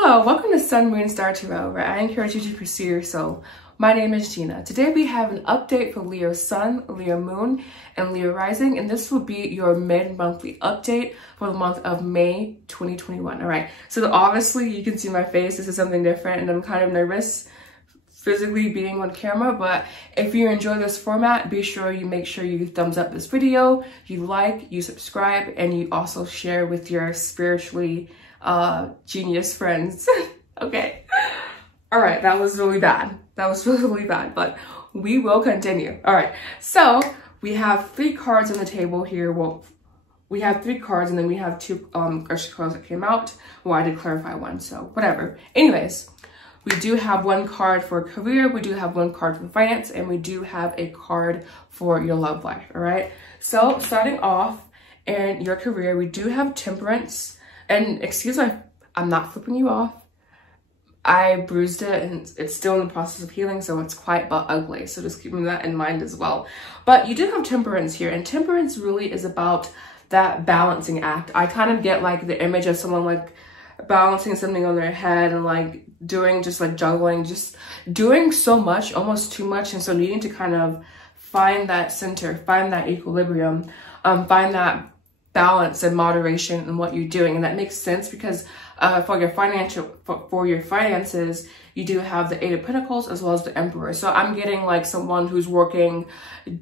Hello, welcome to Sun, Moon, Star Tarot, where I encourage you to pursue your soul. My name is Gina. Today we have an update for Leo Sun, Leo Moon, and Leo Rising, and this will be your mid-monthly update for the month of May 2021. All right, so obviously you can see my face. This is something different, and I'm kind of nervous physically being on camera, but if you enjoy this format, be sure you make sure you thumbs up this video, you like, you subscribe, and you also share with your spiritually genius friends. Okay. All right, that was really bad. That was really bad, but we will continue. All right, so we have 3 cards on the table here. Well, we have 3 cards, and then we have 2 extra cards that came out. Well, I did clarify one, so whatever. Anyways, we do have 1 card for career, we do have 1 card for finance, and we do have a card for your love life. All right, so starting off in your career, we do have temperance. And excuse me, I'm not flipping you off. I bruised it and it's still in the process of healing, so it's quite but ugly. So just keeping that in mind as well. But you do have temperance here, and temperance really is about that balancing act. I kind of get like the image of someone like balancing something on their head and like doing just like juggling, just doing so much, almost too much. And so needing to kind of find that center, find that equilibrium, find that balance and moderation in what you're doing. And that makes sense because for your finances, you do have the 8 of Pentacles as well as the Emperor. So I'm getting like someone who's working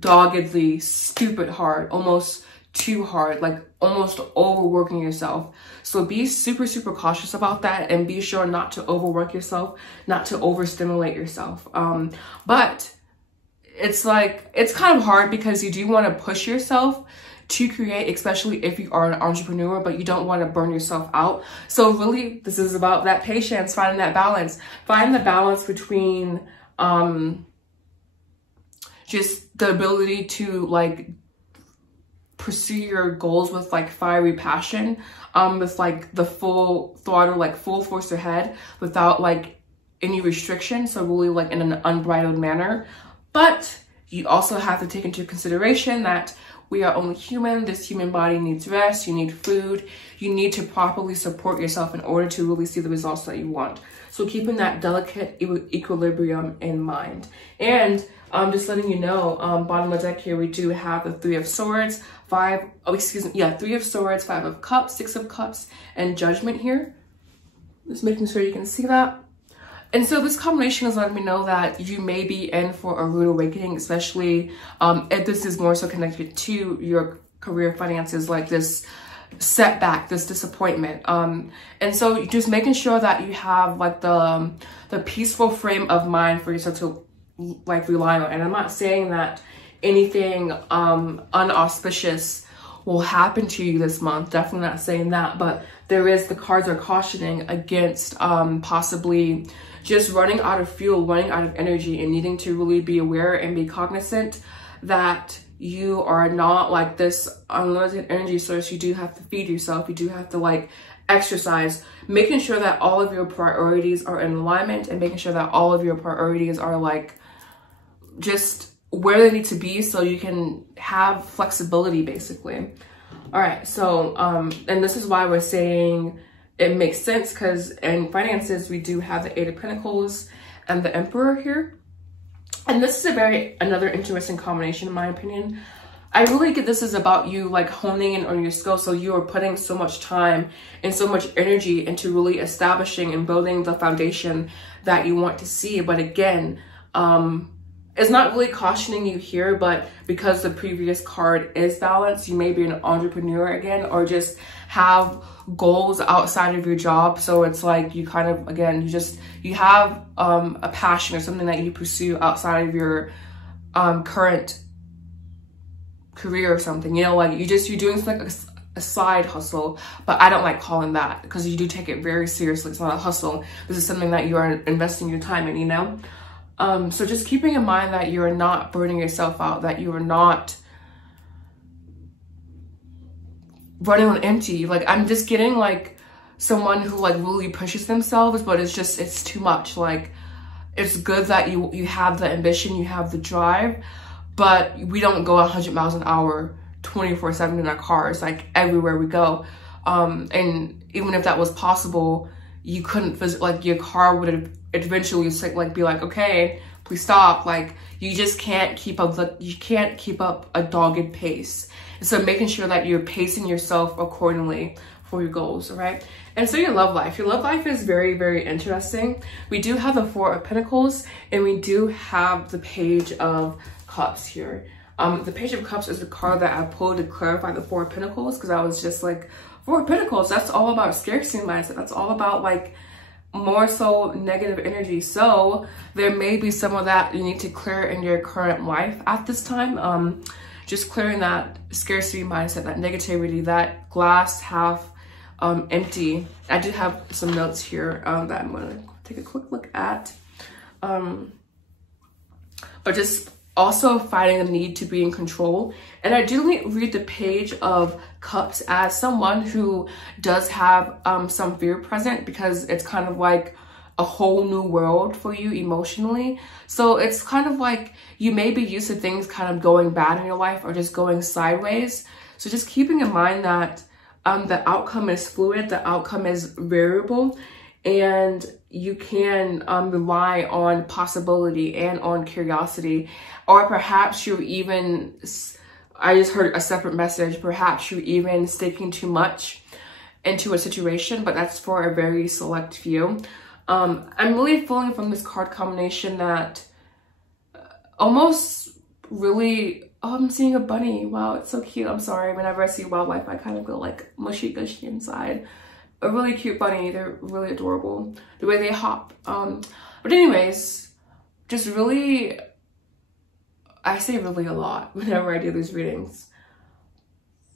doggedly stupid hard, almost too hard, like almost overworking yourself. So be super cautious about that, and be sure not to overwork yourself, not to overstimulate yourself. But it's like, it's kind of hard because you do want to push yourself to create, especially if you are an entrepreneur, but you don't want to burn yourself out. So really, this is about that patience, finding that balance. Find the balance between just the ability to like pursue your goals with like fiery passion, with like the full throttle, like full force ahead without like any restriction. So really like in an unbridled manner. But you also have to take into consideration that we are only human. This human body needs rest, you need food, you need to properly support yourself in order to really see the results that you want. So keeping that delicate equilibrium in mind. And just letting you know, bottom of the deck here, we do have the 3 of Swords, 3 of Swords, 5 of Cups, 6 of Cups, and Judgment here. Just making sure you can see that. And so this combination is letting me know that you may be in for a rude awakening, especially if this is more so connected to your career finances, like this setback, this disappointment. And so just making sure that you have like the peaceful frame of mind for yourself to like rely on. And I'm not saying that anything unauspicious will happen to you this month. Definitely not saying that, but the cards are cautioning against possibly just running out of fuel, running out of energy, and needing to really be aware and be cognizant that you are not like this unlimited energy source. You do have to feed yourself. You do have to like exercise, making sure that all of your priorities are in alignment, and making sure that all of your priorities are like just where they need to be so you can have flexibility, basically. All right, so and this is why we're saying it makes sense, because in finances we do have the 8 of Pentacles and the Emperor here, and this is another interesting combination in my opinion. I really get this is about you like honing in on your skills. So you are putting so much time and so much energy into really establishing and building the foundation that you want to see. But again, it's not really cautioning you here, but because the previous card is balance, you may be an entrepreneur again, or just have goals outside of your job. So it's like you kind of, again, you have a passion or something that you pursue outside of your current career or something, you know, like you're doing like a side hustle, but I don't like calling that, because you do take it very seriously. It's not a hustle. This is something that you are investing your time in, you know? So just keeping in mind that you are not burning yourself out, that you are not running on empty. Like I'm just getting like someone who like really pushes themselves, but it's too much. Like it's good that you have the ambition, you have the drive, but we don't go 100 miles an hour 24/7 in our cars, like everywhere we go. And even if that was possible, you couldn't like your car would eventually like be like, okay, please stop. Like you just can't keep up a dogged pace. And so making sure that you're pacing yourself accordingly for your goals, all right? And so your love life is very, very interesting. We do have the Four of Pentacles, and we do have the Page of Cups here. The Page of Cups is the card that I pulled to clarify the Four of Pentacles, because I was just like, Four of Pentacles, that's all about scarcity mindset. That's all about like more so negative energy. So there may be some of that you need to clear in your current life at this time. Just clearing that scarcity mindset, that negativity, that glass half empty. I do have some notes here that I'm gonna take a quick look at. But just also fighting the need to be in control. And I do read the Page of Cups as someone who does have some fear present, because it's kind of like a whole new world for you emotionally. So it's kind of like you may be used to things kind of going bad in your life or just going sideways. So just keeping in mind that the outcome is fluid, the outcome is variable, and you can rely on possibility and on curiosity. Or perhaps you're even, I just heard a separate message, perhaps you're even sticking too much into a situation, but that's for a very select few. I'm really feeling from this card combination that almost really, oh, I'm seeing a bunny. Wow, it's so cute. I'm sorry. Whenever I see wildlife, I kind of go like mushy gushy inside. A really cute bunny. They're really adorable. The way they hop. But anyways, just really, I say really a lot whenever I do these readings.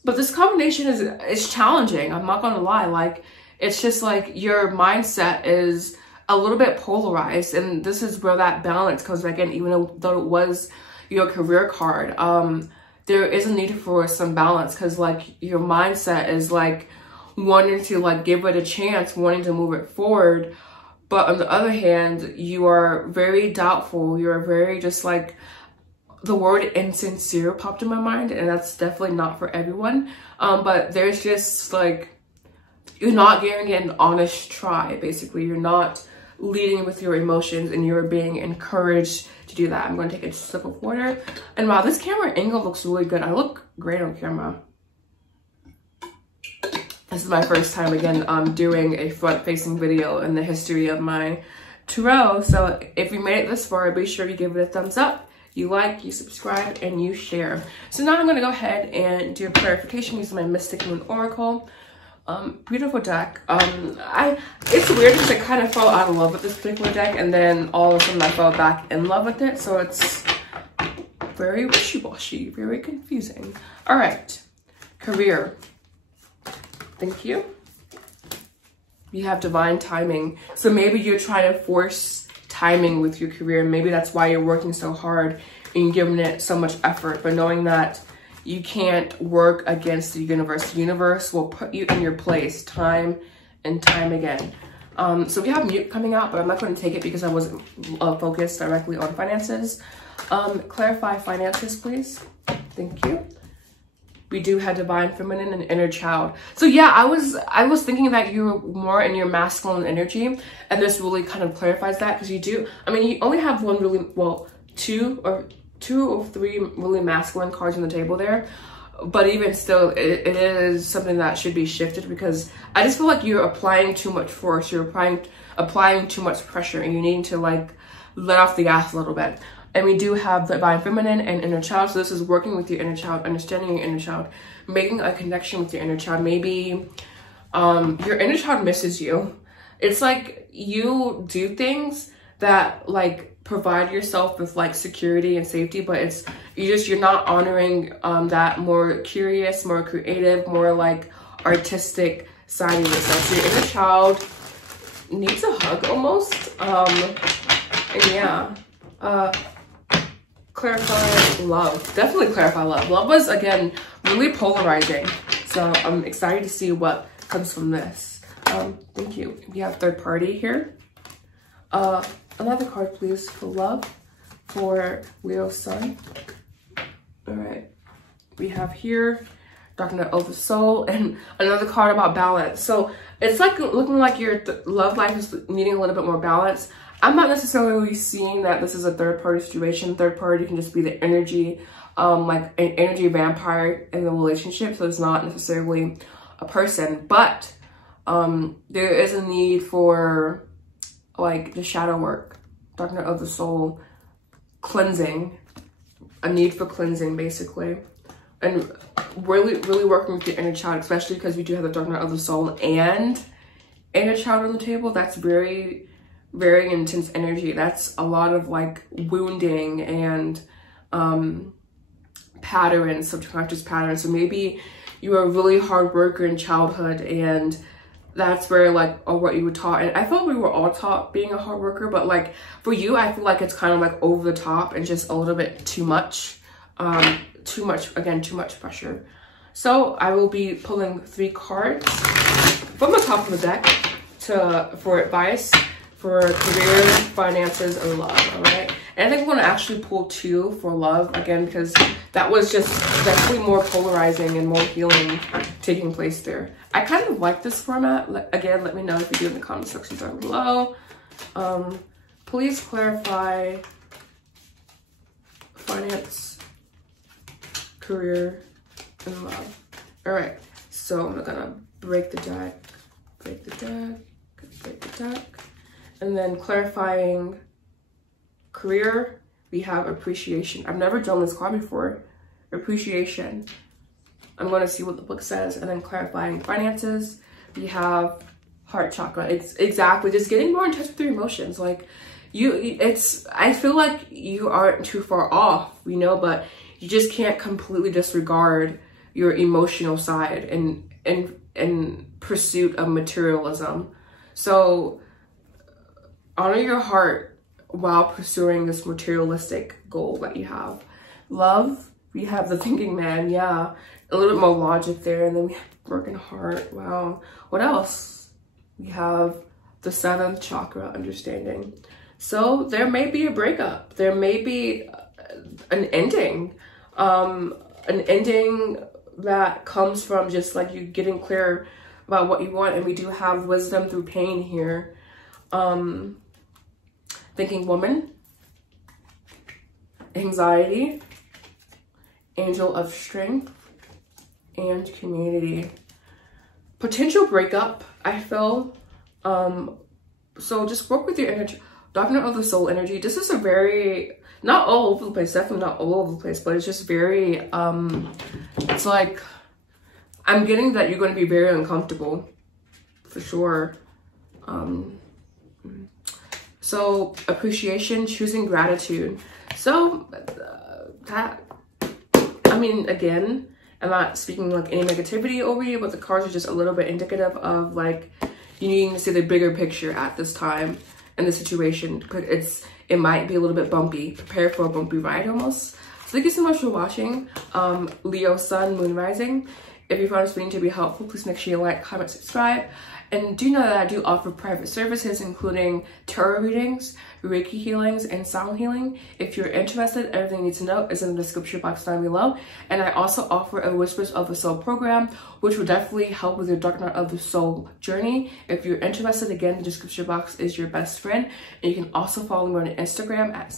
But this combination is challenging. I'm not gonna lie. Like, it's just like your mindset is a little bit polarized, and this is where that balance comes back in. Even though it was your career card, there is a need for some balance, because like your mindset is like wanting to like give it a chance, wanting to move it forward, but on the other hand, you are very doubtful. You're very just like, the word insincere popped in my mind, and that's definitely not for everyone. But there's just like, you're not giving it an honest try. Basically, you're not leading with your emotions, and you're being encouraged to do that. I'm going to take a sip of water. And wow, this camera angle looks really good. I look great on camera. This is my first time again doing a front-facing video in the history of my tarot. So if you made it this far, be sure you give it a thumbs up, you like, you subscribe, and you share. So now I'm going to go ahead and do a clarification using my Mystic Moon Oracle. Beautiful deck. It's weird because I kind of fell out of love with this particular deck, and then all of a sudden I fell back in love with it. So it's very wishy-washy, very confusing. All right, career. Thank you. You have divine timing. So maybe you're trying to force timing with your career. Maybe that's why you're working so hard and you're giving it so much effort, but knowing that you can't work against the universe. The universe will put you in your place time and time again. So we have mute coming out, but I'm not going to take it because I wasn't focused directly on finances. Clarify finances, please. Thank you. We do have divine feminine and inner child. So yeah, I was thinking that you were more in your masculine energy, and this really kind of clarifies that, because you do, I mean, you only have one really, well, two or three really masculine cards on the table there, but even still, it is something that should be shifted, because I just feel like you're applying too much force, you're applying too much pressure, and you need to like let off the gas a little bit. And we do have divine feminine and inner child. So this is working with your inner child, understanding your inner child, making a connection with your inner child. Maybe your inner child misses you. It's like you do things that like provide yourself with like security and safety, but you're not honoring that more curious, more creative, more like artistic side of yourself. So your inner child needs a hug almost. And yeah. Clarify love. Definitely clarify love. Love was, again, really polarizing. So I'm excited to see what comes from this. Thank you. We have third party here. Another card, please, for love, for Leo Sun. All right. We have here Dark Night of the Soul, and another card about balance. So it's like looking like your love life is needing a little bit more balance. I'm not necessarily seeing that this is a third party situation. Third party can just be the energy, like an energy vampire in the relationship. So it's not necessarily a person, but there is a need for like the shadow work, Dark Night of the Soul, cleansing, a need for cleansing basically. And really working with your inner child, especially because we do have the Dark Night of the Soul and inner child on the table. That's very intense energy. That's a lot of like wounding and patterns, subconscious patterns. So maybe you were a really hard worker in childhood, and that's very like what you were taught. And I feel we were all taught being a hard worker, but like for you, I feel like it's kind of like over the top and just a little bit too much. Too much pressure. So I will be pulling 3 cards from the top of the deck for advice for career, finances, and love. All right, and I think we're going to actually pull 2 for love again, because that was just definitely more polarizing and more healing taking place there. I kind of like this format. Again, let me know if you do in the comment section down below. Please clarify finance, career, and love. All right, so I'm gonna break the deck, and then clarifying career, we have appreciation. I've never done this card before. Appreciation. I'm going to see what the book says. And then clarifying finances, we have heart chakra. It's exactly just getting more in touch with your emotions. Like I feel like you aren't too far off, you know, but you just can't completely disregard your emotional side in pursuit of materialism. So honor your heart while pursuing this materialistic goal that you have. Love, we have the thinking man. Yeah, a little bit more logic there. And then we have broken heart. Wow. What else? We have the 7th chakra, understanding. So there may be a breakup. There may be an ending that comes from just like you getting clear about what you want. And we do have wisdom through pain here. Thinking woman, anxiety, angel of strength, and community. Potential breakup, I feel. So just work with your energy. Dark Night of the Soul energy. This is a very, not all over the place, definitely not all over the place, but it's just very, it's like, I'm getting that you're going to be very uncomfortable, for sure. So appreciation, choosing gratitude. So I mean, again, I'm not speaking like any negativity over you, but the cards are just a little bit indicative of like you needing to see the bigger picture at this time in the situation, because it might be a little bit bumpy. Prepare for a bumpy ride almost. So thank you so much for watching. Leo Sun, Moon Rising. If you found this video to be helpful, please make sure you like, comment, subscribe. And do know that I do offer private services, including tarot readings, reiki healings, and sound healing. If you're interested, everything you need to know is in the description box down below. And I also offer a Whispers of the Soul program, which will definitely help with your Dark Night of the Soul journey. If you're interested, again, the description box is your best friend. And you can also follow me on Instagram at